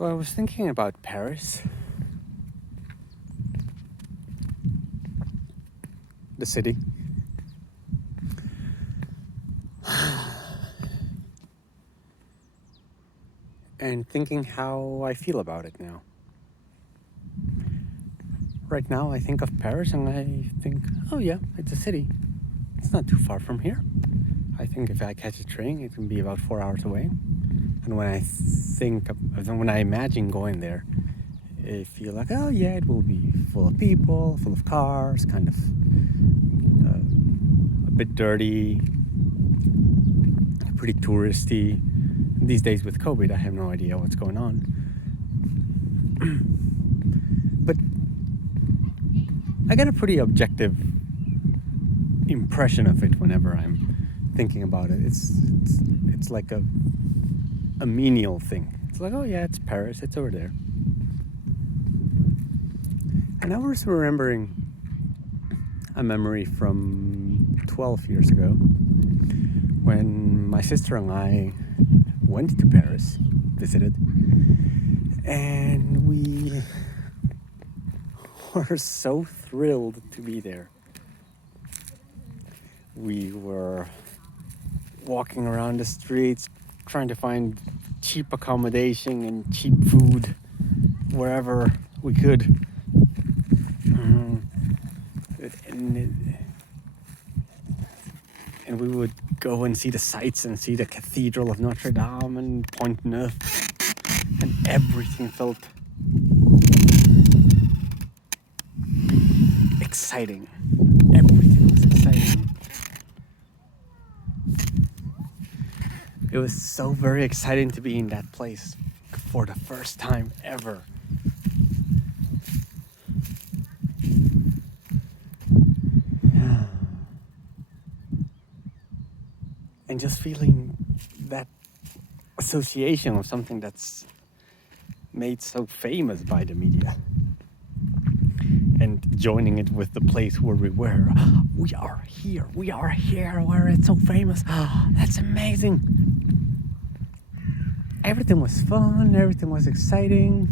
So I was thinking about Paris, the city, and thinking how I feel about it now. Right now, I think of Paris and I think, oh yeah, it's a city. It's not too far from here. I think if I catch a train, it can be about 4 hours away. And when I imagine going there, I feel like, oh yeah, it will be full of people, full of cars, kind of a bit dirty, pretty touristy. These days with COVID, I have no idea what's going on. But I get a pretty objective impression of it whenever I'm thinking about it. It's like a menial thing. It's like, oh yeah, it's Paris, it's over there. And I was remembering a memory from 12 years ago when my sister and I went to Paris, visited, and we were so thrilled to be there. We were walking around the streets trying to find cheap accommodation and cheap food wherever we could. And we would go and see the sights and see the Cathedral of Notre Dame and Pont Neuf, and everything felt exciting. Everything was exciting. It was so very exciting to be in that place for the first time ever. And just feeling that association of something that's made so famous by the media. And joining it with the place where we were. We are here where it's so famous. That's amazing. Everything was fun, everything was exciting.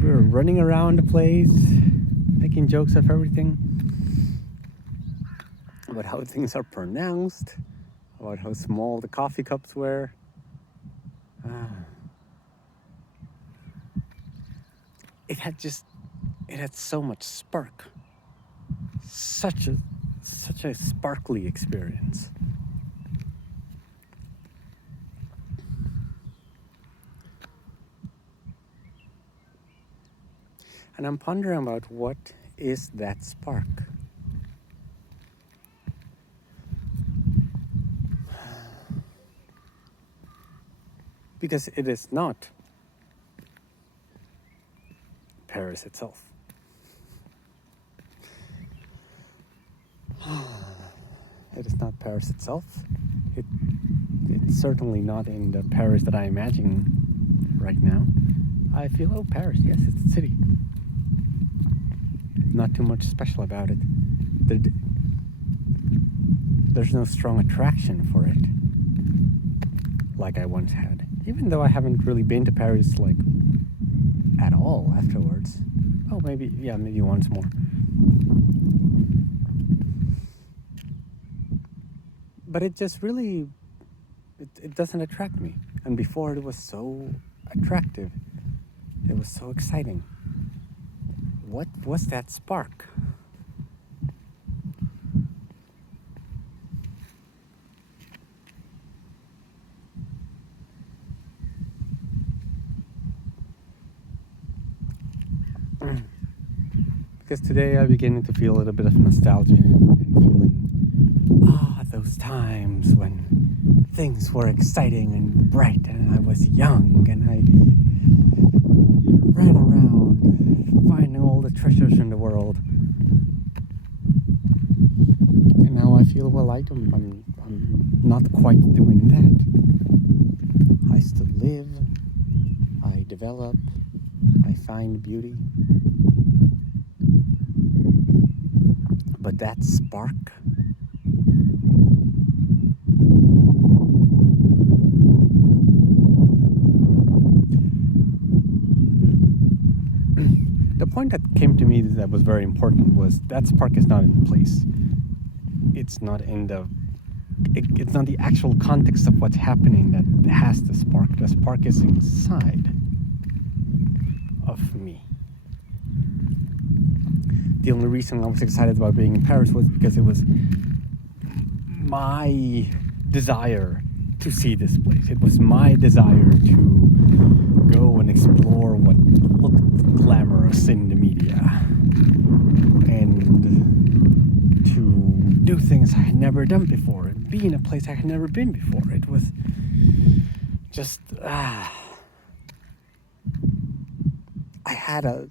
We were running around the place, making jokes of everything. About how things are pronounced, about how small the coffee cups were. It had so much spark. Such a sparkly experience. And I'm pondering about what is that spark? Because it is not Paris itself. It is not Paris itself. It's certainly not in the Paris that I imagine right now. I feel, oh, Paris, yes, it's a city. Not too much special about it. There's no strong attraction for it, like I once had. Even though I haven't really been to Paris, like, at all afterwards. Oh, maybe once more. But it just really, it doesn't attract me. And before it was so attractive. It was so exciting. What was that spark? Because today I'm beginning to feel a little bit of nostalgia and feeling, those times when things were exciting and bright and I was young and I ran around finding all the treasures in the world. And now I feel, well, I'm not quite doing that. I still live, I develop, I find beauty. But that spark, the point that came to me that was very important was that spark is not in place. It's not in the it's not the actual context of what's happening that has the spark. The spark is inside of me. The only reason I was excited about being in Paris was because it was my desire to see this place. It was my desire to go and explore what looked glamorous in the media and to do things I had never done before and be in a place I had never been before. It was just I had a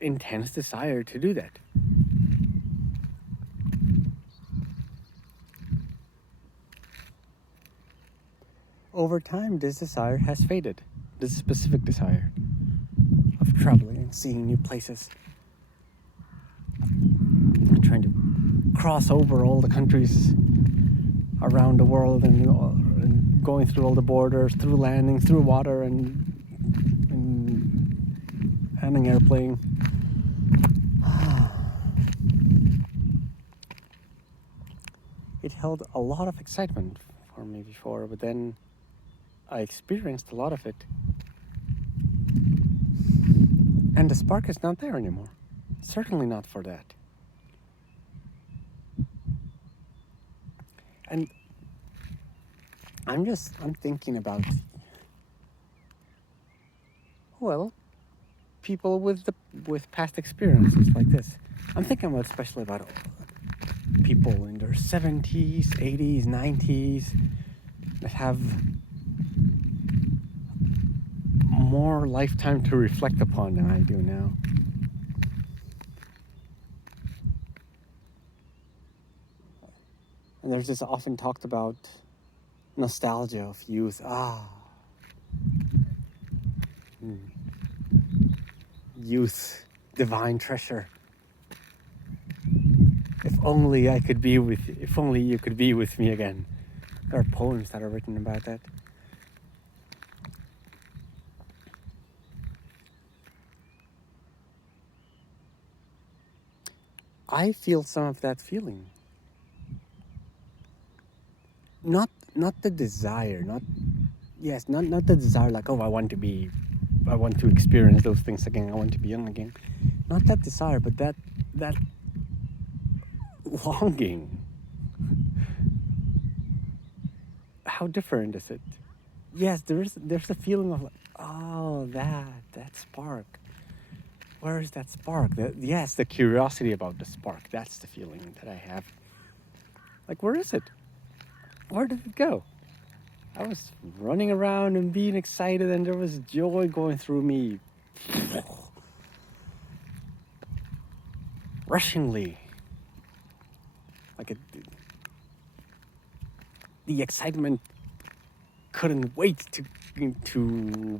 intense desire to do that. Over time, this desire has faded. This specific desire of traveling and seeing new places, trying to cross over all the countries around the world and going through all the borders, through landing, through water, and an airplane. It held a lot of excitement for me before, but then I experienced a lot of it. And the spark is not there anymore. Certainly not for that. And I'm thinking about, well, people with past experiences like this. I'm thinking about especially about people in their 70s, 80s, 90s that have more lifetime to reflect upon than I do now. And there's this often talked about nostalgia of youth. Youth, divine treasure. If only you could be with me again. There are poems that are written about that. I feel some of that feeling. Not the desire, not the desire like, oh, I want to experience those things again, I want to be young again. Not that desire, but that longing. How different is it? Yes, there's a feeling of, oh, that spark. Where is that spark? Yes, the curiosity about the spark. That's the feeling that I have. Like, where is it? Where did it go? I was running around and being excited, and there was joy going through me. Rushingly. Like the excitement couldn't wait to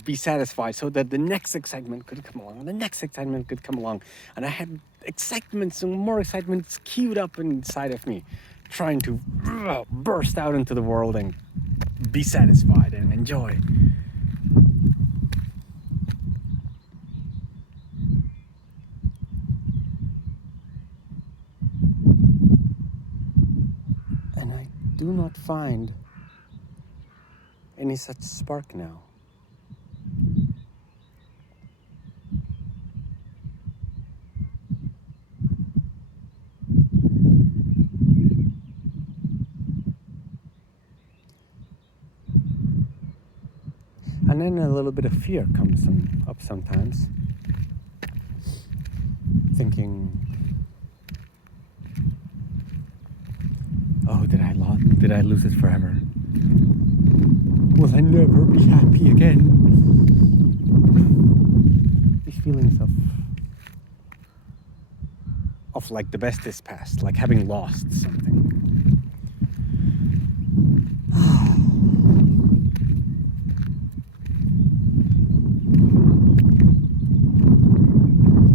be satisfied, so that the next excitement could come along, and the next excitement could come along, and I had excitements and more excitements queued up inside of me, trying to burst out into the world and be satisfied and enjoy. And I do not find any such spark now. And then a little bit of fear comes up sometimes. Thinking, oh, did I lose it forever? Will I never be happy again? These feelings of like the best is past, like having lost something.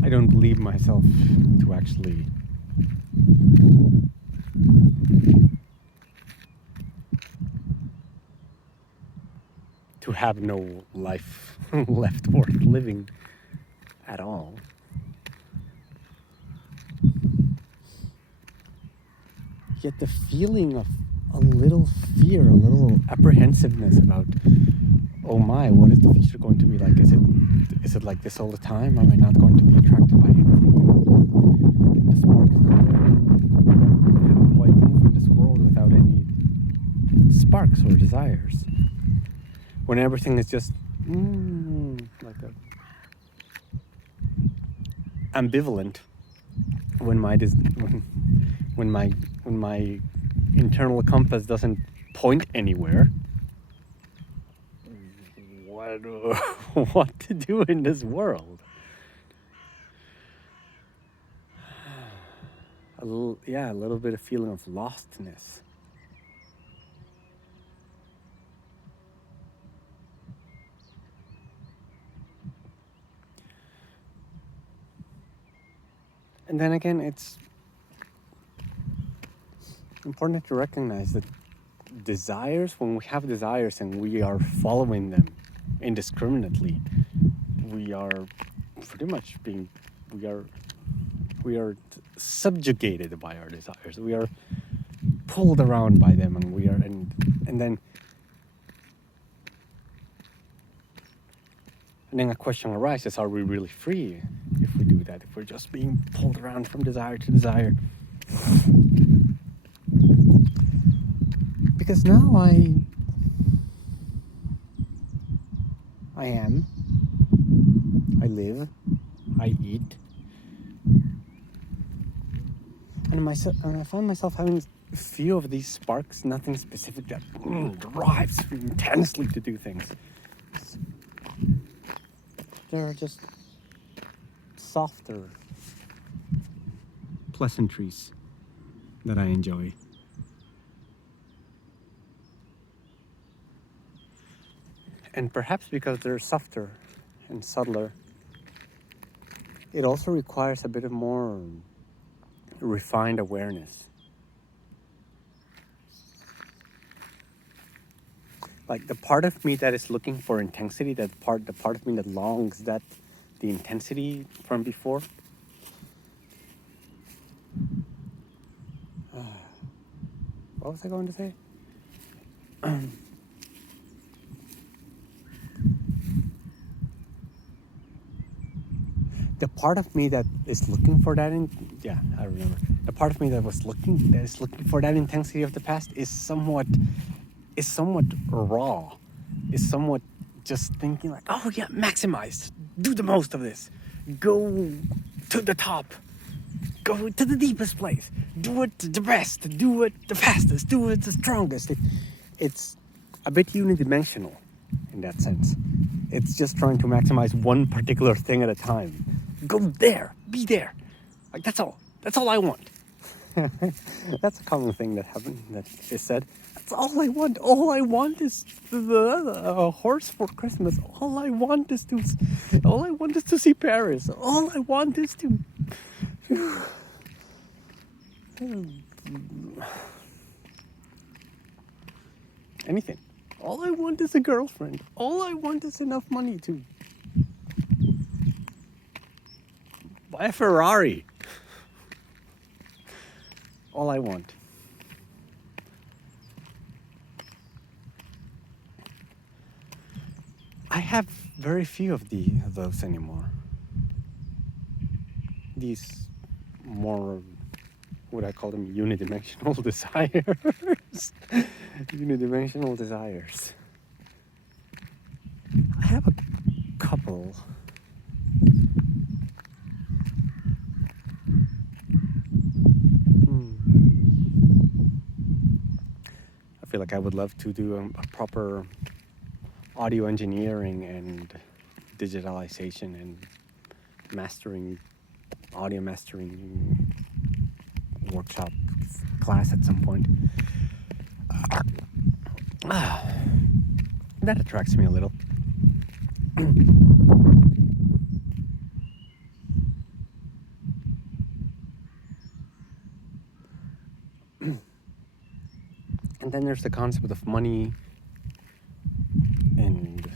I don't believe myself to actually have no life left worth living at all. yet the feeling of a little fear, a little apprehensiveness about, oh my, what is the future going to be like? Is it like this all the time? Am I not going to be attracted by anything? And the spark is not there. How do I move in this world without any sparks or desires? When everything is just like a ambivalent. When my internal compass doesn't point anywhere, what to do in this world? A little bit of feeling of lostness. And then again, it's important to recognize that desires, when we have desires and we are following them indiscriminately, we are pretty much we are subjugated by our desires. We are pulled around by them, and then a question arises: are we really free if we do that? If we're just being pulled around from desire to desire? Because now I am, I live, I eat, and I find myself having few of these sparks, nothing specific that drives me intensely to do things. They're just softer pleasantries that I enjoy. And perhaps because they're softer and subtler, it also requires a bit of more refined awareness. Like the part of me that is looking for intensity, the part of me that longs that the intensity from before. What was I going to say? The part of me that is looking for that, I remember. The part of me that is looking for that intensity of the past is somewhat raw, is somewhat just thinking like, oh yeah, maximize, do the most of this, go to the top, go to the deepest place, do it the best, do it the fastest, do it the strongest. It's a bit unidimensional in that sense. It's just trying to maximize one particular thing at a time. Go there, be there. Like that's all I want. That's a common thing that is said. That's all I want. All I want is a horse for Christmas. All I want is to see Paris. All I want is to anything. All I want is a girlfriend. All I want is enough money to buy a Ferrari. All I want. I have very few of those anymore. These more, what I call them, unidimensional desires. Unidimensional desires. I have a couple. I feel like I would love to do a proper audio engineering and digitalization and audio mastering workshop class at some point. That attracts me a little. And then there's the concept of money, and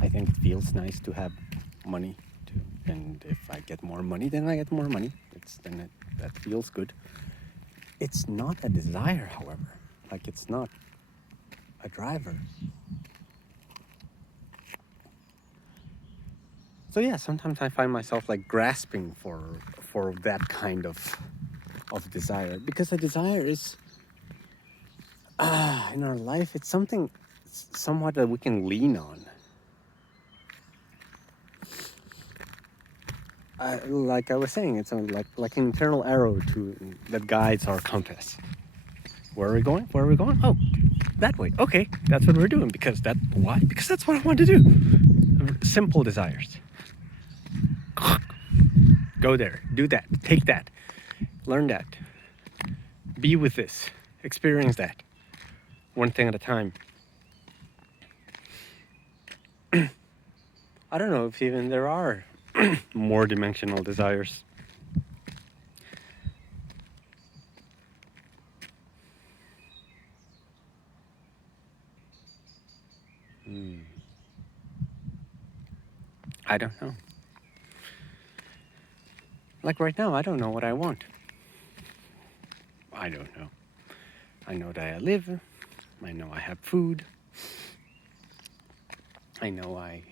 I think it feels nice to have money too. And if I get more money, then I get more money. That feels good. It's not a desire, however. Like, it's not a driver. So yeah, sometimes I find myself like grasping for that kind of desire, because a desire is in our life, it's something somewhat that we can lean on. Like I was saying, it's like an internal arrow that guides our compass. Where are we going? Where are we going? Oh, that way. Okay, that's what we're doing. Why? Because that's what I want to do. Simple desires. Go there. Do that. Take that. Learn that. Be with this. Experience that. One thing at a time. I don't know if even there are more dimensional desires. I don't know. Like right now, I don't know what I want. I don't know. I know that I live. I know I have food. I know I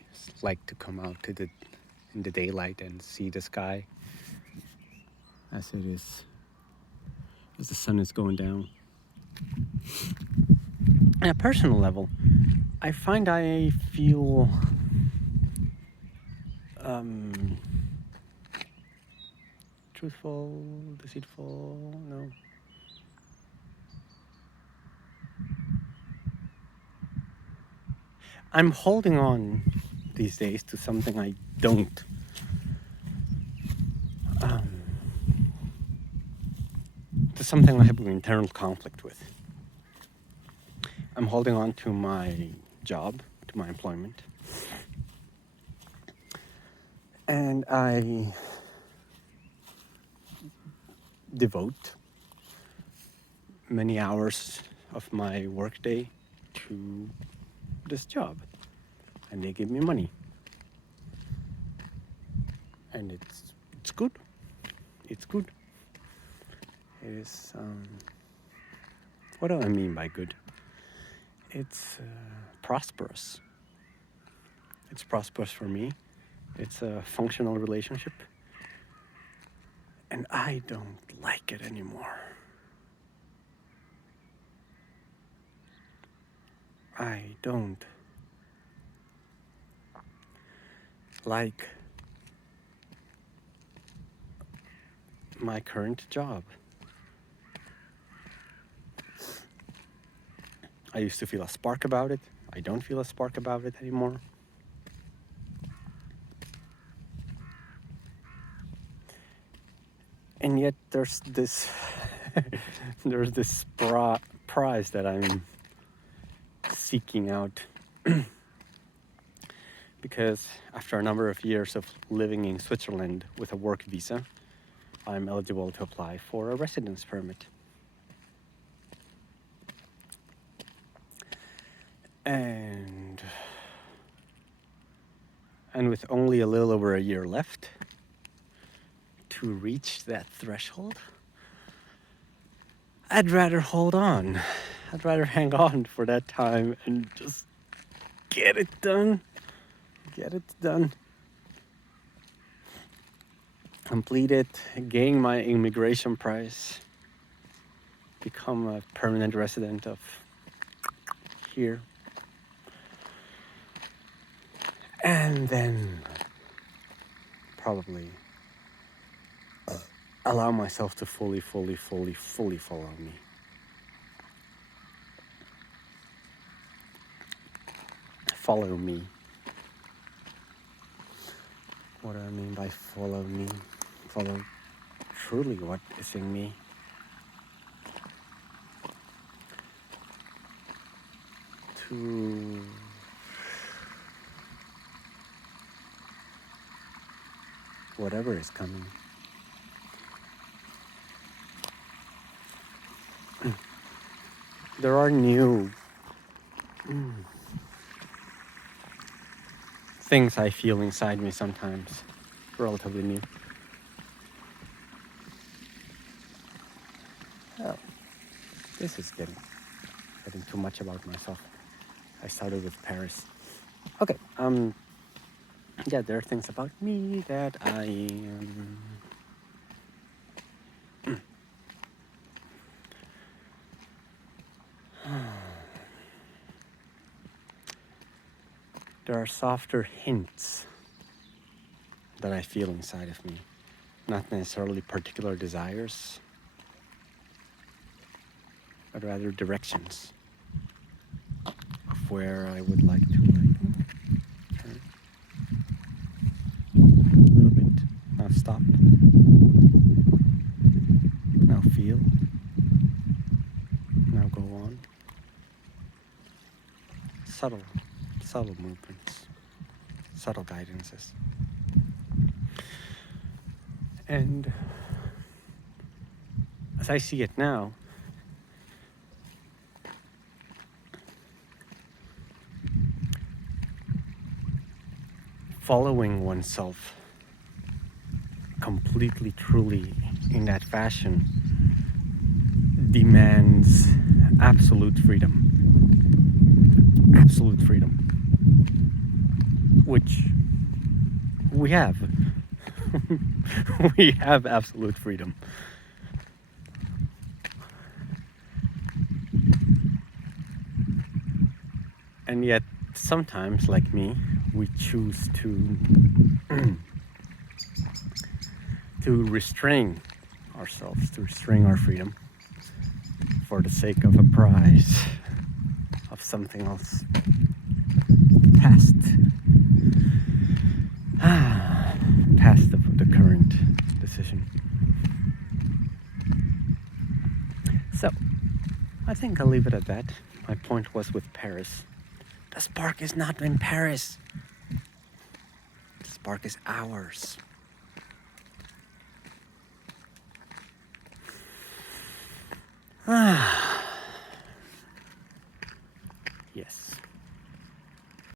like to come out in the daylight and see the sky as it is, as the sun is going down. On a personal level, I find I feel truthful, deceitful, no. I'm holding on these days to something I don't. To something I have an internal conflict with. I'm holding on to my job, to my employment. And I devote many hours of my workday to this job. And they give me money. And it's good. It's good. It is, what do I mean by good? It's prosperous. It's prosperous for me. It's a functional relationship. And I don't like it anymore. I don't like my current job. I used to feel a spark about it. I don't feel a spark about it anymore. And yet there's this there's this prize that I'm seeking out. Because after a number of years of living in Switzerland with a work visa, I'm eligible to apply for a residence permit. And with only a little over a year left to reach that threshold, I'd rather hold on. I'd rather hang on for that time and just get it done. Get it done. Complete it, gain my immigration prize, become a permanent resident of here. And then probably allow myself to fully follow me. Follow me. What do I mean by follow me? Follow truly what is in me. To whatever is coming. There are new things I feel inside me sometimes, relatively new. This is getting too much about myself. I started with Paris. Okay. Yeah, there are things about me that I there are softer hints that I feel inside of me, not necessarily particular desires, but rather directions of where I would like to turn a little bit. Now stop. Now feel. Now go on. Subtle movements, subtle guidances. And as I see it now, following oneself completely, truly in that fashion demands absolute freedom. Absolute freedom. Which we have. We have absolute freedom. And yet, sometimes, like me, we choose to to restrain ourselves, to restrain our freedom for the sake of a prize of something else past the current decision. So, I think I'll leave it at that. My point was with Paris. The spark is not in Paris. The spark is ours.